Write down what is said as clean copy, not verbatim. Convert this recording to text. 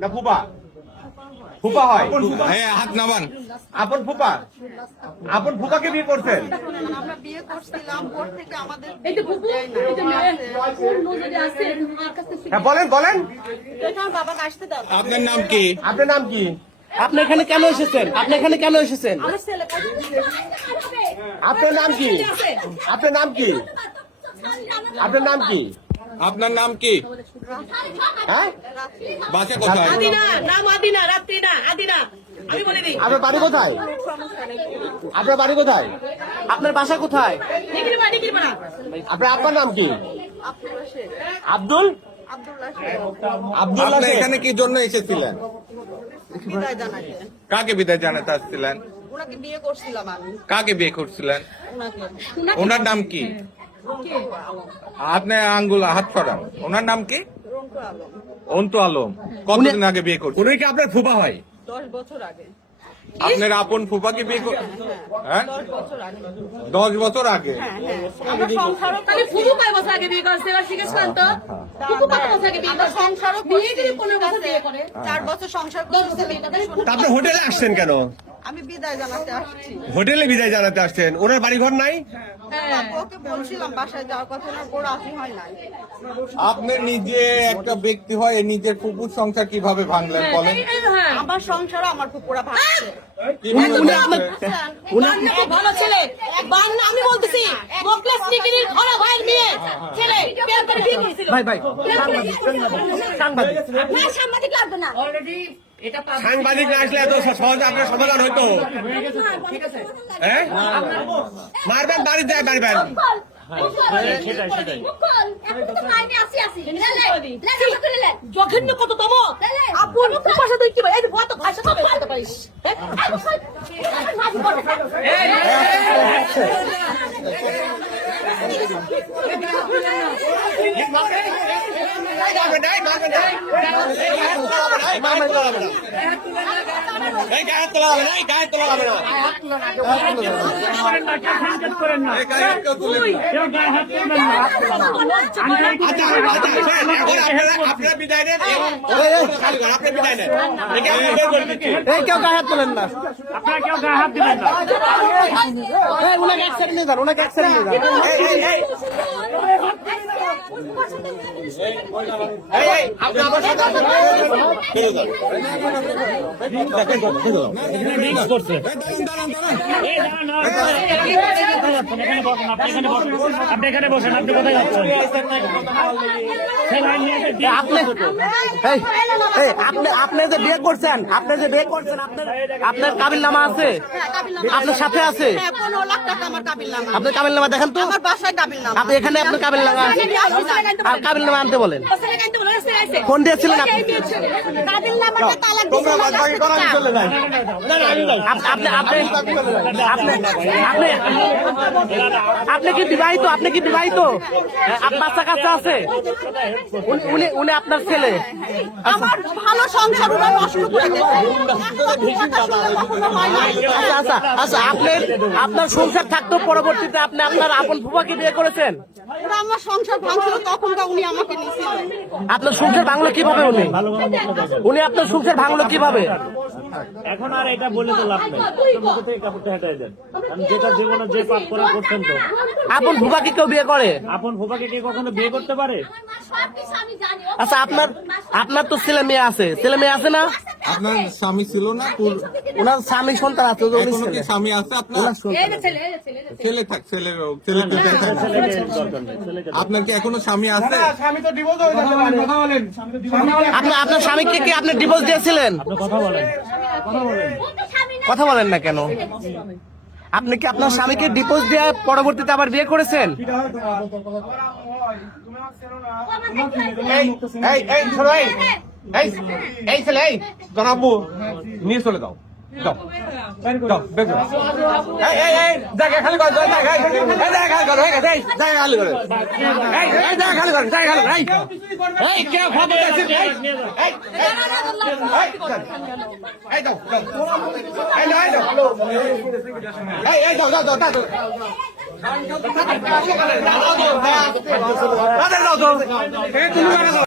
না ফুপা? ফুপা হয়। হ্যাঁ, হাত নামান। আপন ফুপা? আপন ফুপাকে বিয়ে করছেন? আমরা বিয়ে করছিলাম, ভোর থেকে আমাদের এই তো ফুপু, এই তো কোন নজরে আছে আর কাছে হ্যাঁ বলেন বলেন। আমার বাবাকে আসতে দাও। আপনার নাম কি? আপনার নাম কি? আপনি এখানে কেন এসেছেন? আপনি এখানে কেন এসেছেন? আমার ছেলে আপনার নাম কি? আপনার নাম কি? আপনার নাম কি? আপনার নাম কি? হ্যাঁ, বাসা কোথায়? আদিনা, নাম আদিনা, রাত্রি না, আদিনা। আমি বলে দিই। আপনার বাড়ি কোথায়? আপনার বাড়ি কোথায়? আপনার বাসা কোথায়? নিকির বাড়ি, নিকির বাড়া। আপনার আব্বার নাম কি? আব্দুল্লাহ শেখ। আব্দুল আব্দুল্লাহ শেখ। আব্দুল্লাহ আপনি শেখ। এখানে কি জন্য এসেছিলেন? বিদায় জানাতে। কাকে বিদায় জানাতে আসছিলেন? ওনাকে বিয়ে করছিলাম আমি। কাকে বিয়ে করছিলেন? ওনাকে। ওনার নাম কি? আপনি আঙ্গুল হাত সরান। ওনার নাম কি? রন্টু আলম। অন্তু আলম। কতদিন আগে বিয়ে করছেন? উনি কি আপনার ফুপা হয়? 10 বছর আগে। আপনার আপন ফুফাকে বিয়ে হ্যাঁ 10 বছর আগে। 10 বছর আগে। আমরা সংসারও তাহলে ফুপু কয় বছর আগে বিয়ে করছে? এবার জিজ্ঞেস করেন তো। ফুপু কত বছর আগে বিয়ে আমরা করছে? সংসারও বিয়ে করে করছি, 15 বছর ঠিক বিয়ে আছে? করে। 4 বছর সংসার করছি। তা আপনি হোটেলে আসছেন কেন? আমি বিদায় জানাতে আসছি। হোটেলে বিদায় জানাতে আসছেন? ওনার বাড়ি ঘর নাই? ওকে বলছিলাম বাসায় যাওয়ার কথা, ওনার বড় রাজি হয় নাই। আপনি নিজে একটা ব্যক্তি হয় নিজের ফুপুর সংসার কিভাবে ভাঙলেন বলেন? হ্যাঁ। আমার সংসারও আমার পুকুরা ভাঙছে। কিভাবে ভাঙলেন? বান্না খুব ভালো ছেলে। বান্না আমি বলতেছি, মোকলেস নিকিরের ঘরে ভাইয়ের মেয়ে। ছেলে, প্রেম করে বিয়ে করেছিল। ভাই ভাই, সাংবাদিক না, সাংবাদিক লাগবে না। সাংবাদিক না আসলে এত সহজে আপনার সমাধান হইতো? হ্যাঁ, মারবেন বাড়ি যায় মারবেন। জঘন্য কত তব আপন পাশে তুই কি ভাই এই ভয় তো ভাষা তো বলতে পারিস মারবেন নাই, মারবেন নাই। মারবেন তোলা হবে না। এই গায়ে তোলা হবে না, এই গায়ে তোলা হবে না। এই গায়ে কেউ তুলে দিন। আচ্ছা, শোনেন, এখন আপনারা বিদায় নেন। খালি করেন, আপনি বিদায় নেন। একে আপনি বের করে দিচ্ছি। এই কেউ গায়ে হাত তোলেন না। আপনারা কেউ গায়ে হাত দিবেন না। এই, উনাকে এক সেকেন্ড নিয়ে যান, উনাকে এক সেকেন্ড নিয়ে যান। আপনি আমার সাথে আসেন। ফেরত যান। মিক্স করছে। দাঁড়ান, দাঁড়ান। এই দাঁড়ান, এখানে বসেন, আপনি এখানে বসেন। আপনি এখানে বসেন, আপনি কোথায় যাচ্ছেন? সেই লাইন নিয়ে এই, আপনি যে বিয়ে করছেন, আপনার কাবিল নামা আছে? আপনার সাথে আছে? হ্যাঁ, 15 লাখ টাকা আমার কাবিল নামা। আপনার কাবিল নামা দেখেন তো। আমার বাসায় কাবিল নামা। আপনি এখানে আপনার কাবিল নামা আর কাবিল নামা আনতে বলেন। ফোন দিয়েছিলেন আপনি? কাবিল নামাটা তালাক তোমরা দিছে। বাদবাকি করো, আমি চলে যাই। আপনি কি বিবাহিত? আপনি কি বিবাহিত? আপনার বাচ্চা কাচ্চা আছে? উনি আপনার ছেলে? আমার ভালো সংসার ওরা নষ্ট করে দিয়েছে। আচ্ছা আচ্ছা আচ্ছা, আপনার সংসার থাকতো, পরবর্তীতে আপনি আপনার আপন ফুফাকে বিয়ে করেছেন? ওরা আমার সংসার ভাঙছিল, তখন উনি আমাকে নিয়েছিল। আপনার সংসার ভাঙলো কিভাবে? উনি আপনার সংসার ভাঙলো কিভাবে? এখন আর এটা বলে তো লাভ নেই। মুখে থেকে কাপড়টা হেঁটাই দেন। আমি যেটা জীবনে যে পাপ করা করছেন তো। আপন ফুফাকে কেউ বিয়ে করে? আপন ফুফাকে কে কখনো বিয়ে করতে পারে? আচ্ছা, আপনার তো ছেলে মেয়ে আছে, ছেলে মেয়ে আছে না? আপনার স্বামী ছিল না? ওনার স্বামী সন্তান আছে, উনি এখনো কি ছেলে। স্বামী আছে আপনার? ওনার সন্তান। ছেলে থাক, ছেলের ছেলে তো দেখেন। আপনার কি এখনো স্বামী আছে? স্বামী তো ডিভোর্স হয়ে গেছে। কথা বলেন। আপনার স্বামীকে কি আপনি ডিভোর্স দিয়েছিলেন? কথা বলেন। কথা বলেন না কেন? আপনি কি আপনার স্বামীকে ডিভোর্স দিয়ে পরবর্তীতে আবার বিয়ে করেছেন? এই শোনো, এই ছেলে, এই জনাবু নিয়ে চলে যাও। যাও, যাও, বের করো। এই, জায়গা খালি করো, জায়গা খালি করো, হয়ে গেছে, এই, জায়গা খালি করো। এই, জায়গা খালি করো, জায়গা খালি করো, এই, কেউ খবর আছে? এই, যাও, যাও।